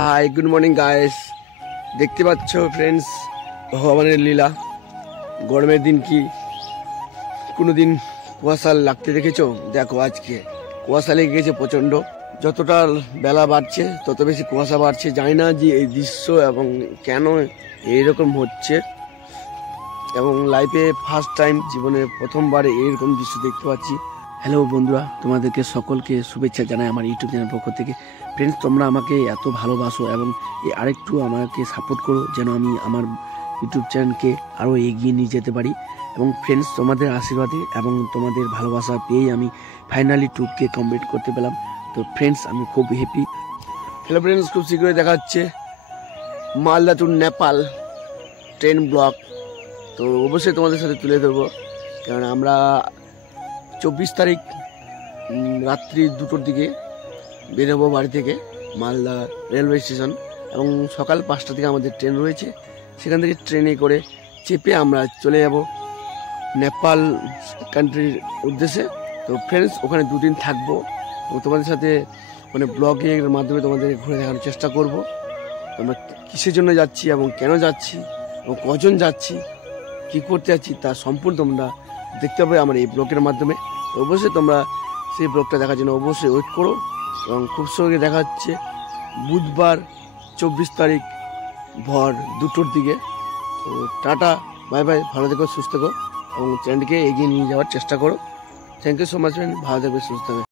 High, good morning guys. দেখতে পাচ্ছ friends, ভগবানের লীলা। গরমের দিন কি কোনোদিন কুয়াশা লাগতে দেখেছো? দেখো আজকে কুয়াশা লেগে গেছে প্রচণ্ড। যতটা বেলা বাড়ছে তত বেশি কুয়াশা বাড়ছে। জানি না যে এই দৃশ্য এবং কেন এইরকম হচ্ছে, এবং লাইফে ফার্স্ট টাইম, জীবনে প্রথমবারে এইরকম দৃশ্য দেখতে পাচ্ছি। হ্যালো বন্ধুরা, তোমাদেরকে সকলকে শুভেচ্ছা জানাই আমার ইউটিউব চ্যানেল পক্ষ থেকে। ফ্রেন্ডস, তোমরা আমাকে এত ভালোবাসো এবং আরেকটু আমাকে সাপোর্ট করো যেন আমি আমার ইউটিউব চ্যানেলকে আরও এগিয়ে নিয়ে যেতে পারি। এবং ফ্রেন্ডস, তোমাদের আশীর্বাদে এবং তোমাদের ভালোবাসা পেয়েই আমি ফাইনালি ট্যুরকে কমপ্লিট করতে পেলাম। তো ফ্রেন্ডস, আমি খুব হ্যাপি। হ্যালো ফ্রেন্ডস, খুব শীঘ্রই দেখা হচ্ছে Malda to Nepal train blog. তো অবশ্যই তোমাদের সাথে তুলে ধরবো, কারণ আমরা 24 তারিখ রাত্রি 2টোর দিকে বেরোবো বাড়ি থেকে মালদা রেলওয়ে স্টেশন, এবং সকাল 5টা থেকে আমাদের ট্রেন রয়েছে। সেখান থেকে ট্রেনে করে চেপে আমরা চলে যাব নেপাল কান্ট্রির উদ্দেশ্যে। তো ফ্রেন্ডস, ওখানে 2 দিন থাকবো এবং তোমাদের সাথে মানে ব্লগের মাধ্যমে তোমাদের ঘুরে দেখানোর চেষ্টা করব আমরা কিসের জন্য যাচ্ছি এবং কেন যাচ্ছি এবং কজন যাচ্ছি, কী করতে যাচ্ছি, তা সম্পূর্ণ তোমরা দেখতে পাবে আমার এই ব্লগের মাধ্যমে। অবশ্যই তোমরা সেই ব্লগটা দেখার জন্য অবশ্যই ওয়েট করো, এবং খুব সঙ্গে দেখা হচ্ছে বুধবার 24 তারিখ ভোর 2টোর দিকে। তো টাটা, বাই বাই, ভালো থেকো, সুস্থ থেকো এবং চ্যানেলকে এগিয়ে নিয়ে যাওয়ার চেষ্টা করো। Thank you so much friend, ভালো থাকবে, সুস্থ থাকবে।